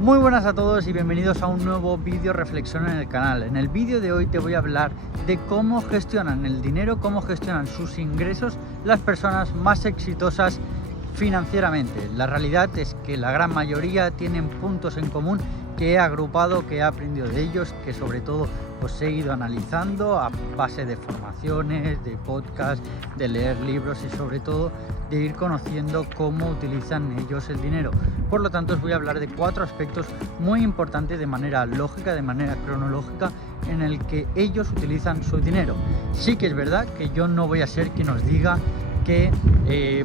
Muy buenas a todos y bienvenidos a un nuevo vídeo reflexión en el canal. En el vídeo de hoy te voy a hablar de cómo gestionan el dinero, cómo gestionan sus ingresos las personas más exitosas financieramente. La realidad es que la gran mayoría tienen puntos en común que he agrupado, que he aprendido de ellos, que sobre todo os he ido analizando a base de formaciones, de podcast, de leer libros y sobre todo de ir conociendo cómo utilizan ellos el dinero. Por lo tanto, os voy a hablar de 4 aspectos muy importantes de manera lógica, de manera cronológica, en el que ellos utilizan su dinero. Sí que es verdad que yo no voy a ser quien os diga que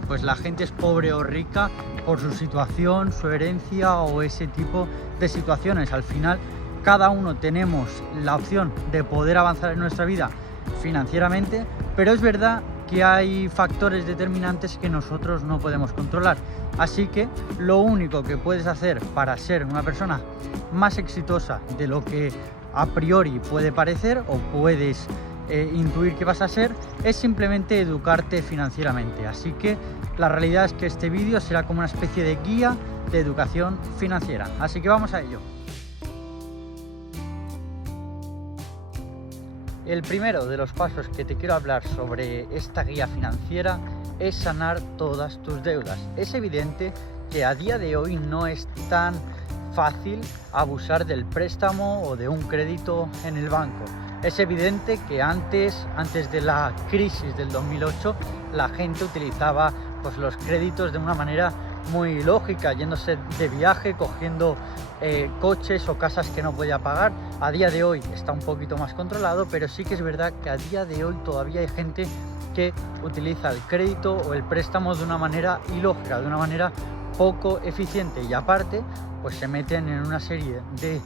pues la gente es pobre o rica por su situación, su herencia o ese tipo de situaciones. Al final, cada uno tenemos la opción de poder avanzar en nuestra vida financieramente, pero es verdad que hay factores determinantes que nosotros no podemos controlar. Así que lo único que puedes hacer para ser una persona más exitosa de lo que a priori puede parecer o puedes intuir que vas a ser, es simplemente educarte financieramente. Así que la realidad es que este vídeo será como una especie de guía de educación financiera. Así que vamos a ello. El primero de los pasos que te quiero hablar sobre esta guía financiera es sanar todas tus deudas. Es evidente que a día de hoy no es tan fácil abusar del préstamo o de un crédito en el banco. Es evidente que antes de la crisis del 2008, la gente utilizaba pues, los créditos de una manera muy lógica, yéndose de viaje, cogiendo coches o casas que no podía pagar. A día de hoy está un poquito más controlado, pero sí que es verdad que a día de hoy todavía hay gente que utiliza el crédito o el préstamo de una manera ilógica, de una manera poco eficiente, y aparte pues se meten en una serie de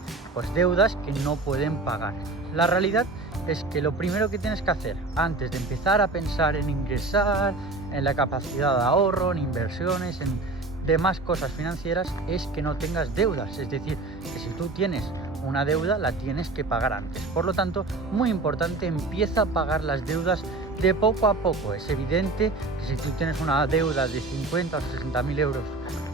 deudas que no pueden pagar. La realidad es que lo primero que tienes que hacer antes de empezar a pensar en ingresar, en la capacidad de ahorro, en inversiones, en demás cosas financieras, es que no tengas deudas. Es decir, que si tú tienes una deuda la tienes que pagar antes. Por lo tanto, muy importante, empieza a pagar las deudas de poco a poco. Es evidente que si tú tienes una deuda de 50 o 60.000 euros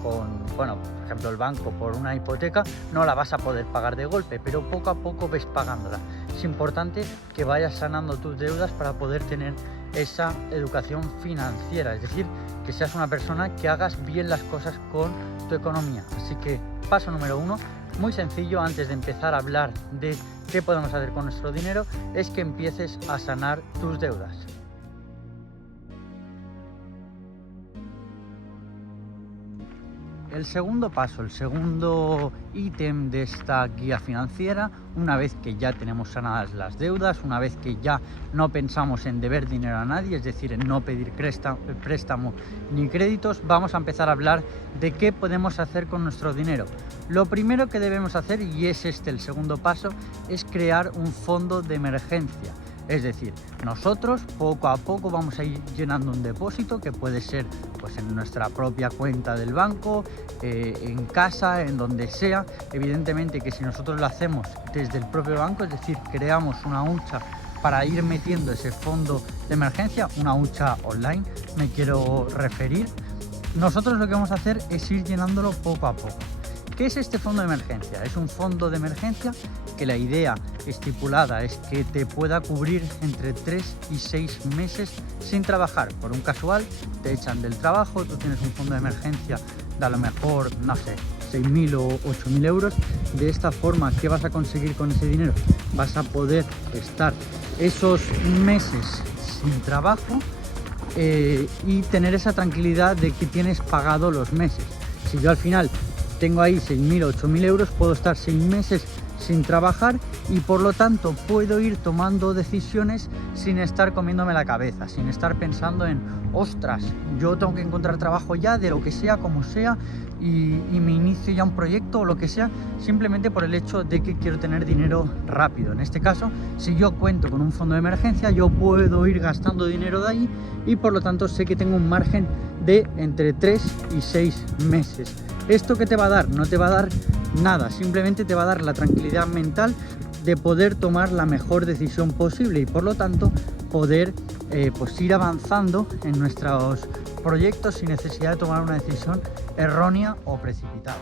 con, por ejemplo, el banco por una hipoteca, no la vas a poder pagar de golpe, pero poco a poco ves pagándola. Es importante que vayas sanando tus deudas para poder tener esa educación financiera, es decir, que seas una persona que hagas bien las cosas con tu economía. Así que paso número 1, muy sencillo, antes de empezar a hablar de qué podemos hacer con nuestro dinero, es que empieces a sanar tus deudas. El segundo paso, el segundo ítem de esta guía financiera, una vez que ya tenemos sanadas las deudas, una vez que ya no pensamos en deber dinero a nadie, es decir, en no pedir préstamo ni créditos, vamos a empezar a hablar de qué podemos hacer con nuestro dinero. Lo primero que debemos hacer, y es el segundo paso, es crear un fondo de emergencia. Es decir, nosotros poco a poco vamos a ir llenando un depósito que puede ser pues en nuestra propia cuenta del banco, en casa, en donde sea. Evidentemente que si nosotros lo hacemos desde el propio banco, es decir, creamos una hucha para ir metiendo ese fondo de emergencia, una hucha online me quiero referir, nosotros lo que vamos a hacer es ir llenándolo poco a poco. ¿Qué es este fondo de emergencia? Es un fondo de emergencia que la idea estipulada es que te pueda cubrir entre 3 y 6 meses sin trabajar. Por un casual, te echan del trabajo, tú tienes un fondo de emergencia de a lo mejor, no sé, 6.000 o 8.000 euros. De esta forma, ¿qué vas a conseguir con ese dinero? Vas a poder estar esos meses sin trabajo y tener esa tranquilidad de que tienes pagado los meses. Si yo al final tengo ahí 6.000 o 8.000 euros, puedo estar 6 meses sin trabajar y por lo tanto puedo ir tomando decisiones sin estar comiéndome la cabeza, sin estar pensando en ostras, yo tengo que encontrar trabajo ya de lo que sea, como sea, y me inicio ya un proyecto o lo que sea, simplemente por el hecho de que quiero tener dinero rápido. En este caso, si yo cuento con un fondo de emergencia, yo puedo ir gastando dinero de ahí y por lo tanto sé que tengo un margen de entre 3 y 6 meses. ¿Esto qué te va a dar? No te va a dar nada, simplemente te va a dar la tranquilidad mental de poder tomar la mejor decisión posible y por lo tanto poder pues ir avanzando en nuestros proyectos sin necesidad de tomar una decisión errónea o precipitada.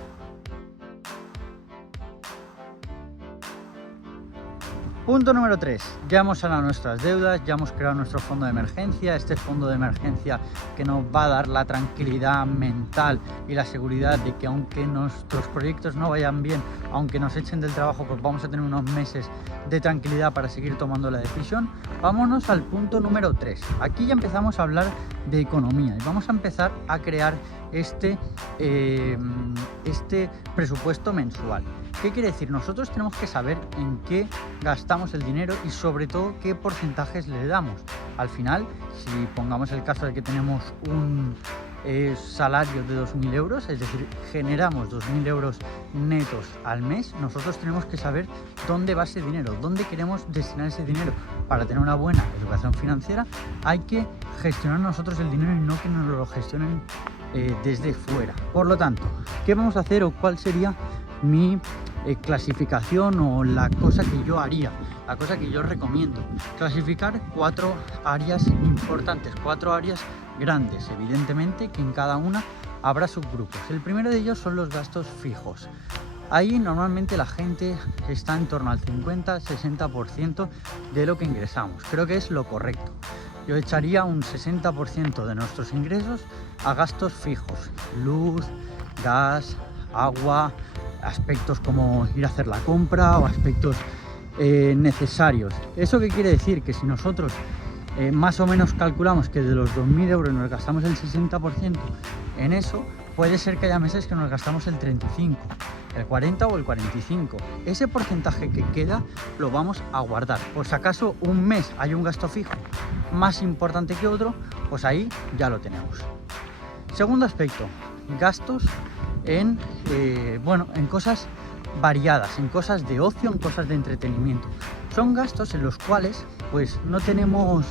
Punto número 3, ya hemos sanado nuestras deudas, ya hemos creado nuestro fondo de emergencia, este fondo de emergencia que nos va a dar la tranquilidad mental y la seguridad de que aunque nuestros proyectos no vayan bien, aunque nos echen del trabajo, pues vamos a tener unos meses de tranquilidad para seguir tomando la decisión. Vámonos al punto número 3, aquí ya empezamos a hablar de economía y vamos a empezar a crear este presupuesto mensual. ¿Qué quiere decir? Nosotros tenemos que saber en qué gastamos el dinero y sobre todo qué porcentajes le damos. Al final, si pongamos el caso de que tenemos un salario de 2.000 euros, es decir, generamos 2.000 euros netos al mes, nosotros tenemos que saber dónde va ese dinero, dónde queremos destinar ese dinero. Para tener una buena educación financiera hay que gestionar nosotros el dinero y no que nos lo gestionen desde fuera. Por lo tanto, ¿qué vamos a hacer o cuál sería mi clasificación o la cosa que yo haría, la cosa que yo recomiendo? Clasificar 4 áreas importantes, 4 áreas grandes, evidentemente que en cada una habrá subgrupos. El primero de ellos son los gastos fijos. Ahí normalmente la gente está en torno al 50-60% de lo que ingresamos. Creo que es lo correcto. Yo echaría un 60% de nuestros ingresos a gastos fijos, luz, gas, agua, aspectos como ir a hacer la compra o aspectos necesarios. ¿Eso qué quiere decir? Que si nosotros más o menos calculamos que de los 2.000 euros nos gastamos el 60% en eso, puede ser que haya meses que nos gastamos el 35%, el 40% o el 45%. Ese porcentaje que queda lo vamos a guardar. Por si acaso un mes hay un gasto fijo más importante que otro, pues ahí ya lo tenemos. Segundo aspecto, gastos en cosas variadas, en cosas de ocio, en cosas de entretenimiento. Son gastos en los cuales pues no tenemos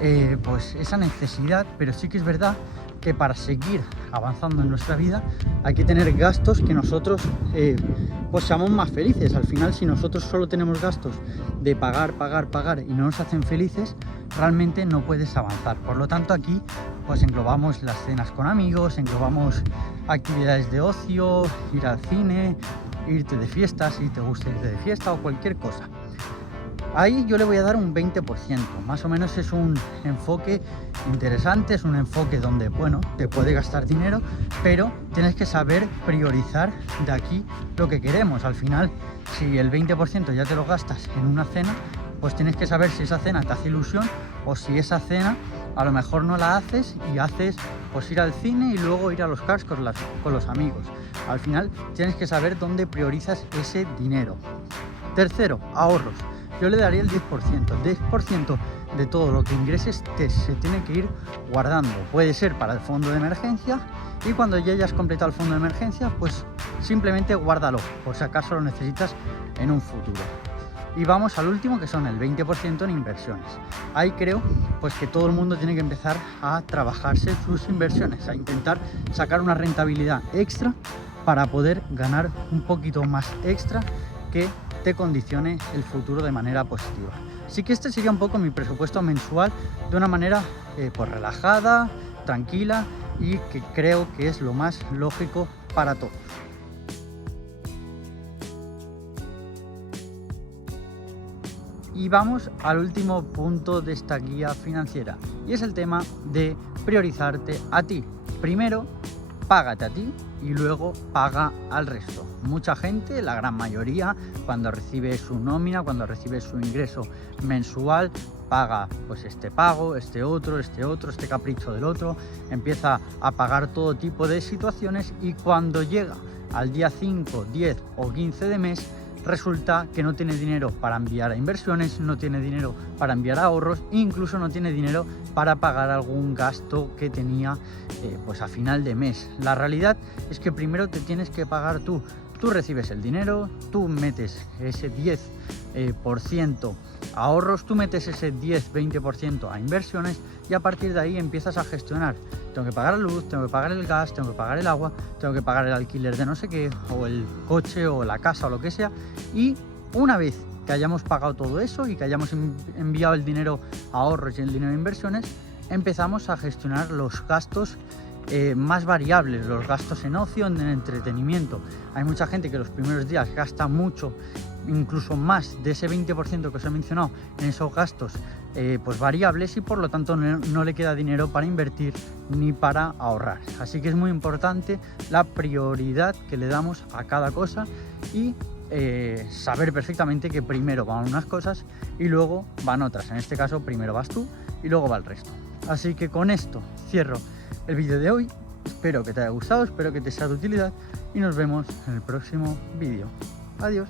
esa necesidad, pero sí que es verdad que para seguir avanzando en nuestra vida hay que tener gastos que nosotros pues seamos más felices. Al final, si nosotros solo tenemos gastos de pagar y no nos hacen felices, realmente no puedes avanzar. Por lo tanto, aquí pues englobamos las cenas con amigos, englobamos actividades de ocio, ir al cine, irte de fiesta si te gusta irte de fiesta o cualquier cosa. Ahí yo le voy a dar un 20%, más o menos es un enfoque interesante, es un enfoque donde, bueno, te puede gastar dinero, pero tienes que saber priorizar de aquí lo que queremos. Al final, si el 20% ya te lo gastas en una cena, pues tienes que saber si esa cena te hace ilusión o si esa cena a lo mejor no la haces y haces pues ir al cine y luego ir a los cars con los amigos. Al final tienes que saber dónde priorizas ese dinero. Tercero, ahorros. Yo le daría el 10%. El 10% de todo lo que ingreses se tiene que ir guardando. Puede ser para el fondo de emergencia y cuando ya hayas completado el fondo de emergencia, pues simplemente guárdalo, por si acaso lo necesitas en un futuro. Y vamos al último, que son el 20% en inversiones. Ahí creo pues que todo el mundo tiene que empezar a trabajarse sus inversiones, a intentar sacar una rentabilidad extra para poder ganar un poquito más extra que te condicione el futuro de manera positiva. Así que este sería un poco mi presupuesto mensual de una manera pues relajada, tranquila y que creo que es lo más lógico para todos. Y vamos al último punto de esta guía financiera y es el tema de priorizarte a ti. Primero, págate a ti y luego paga al resto. Mucha gente, la gran mayoría, cuando recibe su nómina, cuando recibe su ingreso mensual, paga pues este pago, este otro, este capricho del otro, empieza a pagar todo tipo de situaciones y cuando llega al día 5, 10 o 15 de mes, resulta que no tiene dinero para enviar a inversiones, no tiene dinero para enviar a ahorros, incluso no tiene dinero para pagar algún gasto que tenía pues a final de mes. La realidad es que primero te tienes que pagar tú. Tú recibes el dinero, tú metes ese 10% a ahorros, tú metes ese 10-20% a inversiones y a partir de ahí empiezas a gestionar. Tengo que pagar la luz, tengo que pagar el gas, tengo que pagar el agua, tengo que pagar el alquiler de no sé qué, o el coche o la casa o lo que sea. Y una vez que hayamos pagado todo eso y que hayamos enviado el dinero a ahorros y el dinero a inversiones, empezamos a gestionar los gastos más variables los gastos en ocio, en entretenimiento. Hay mucha gente que los primeros días gasta mucho, incluso más de ese 20% que os he mencionado en esos gastos pues variables, y por lo tanto no le queda dinero para invertir ni para ahorrar. Así que es muy importante la prioridad que le damos a cada cosa y saber perfectamente que primero van unas cosas y luego van otras. En este caso primero vas tú y luego va el resto. Así que con esto cierro el vídeo de hoy. Espero que te haya gustado, espero que te sea de utilidad y nos vemos en el próximo vídeo. Adiós.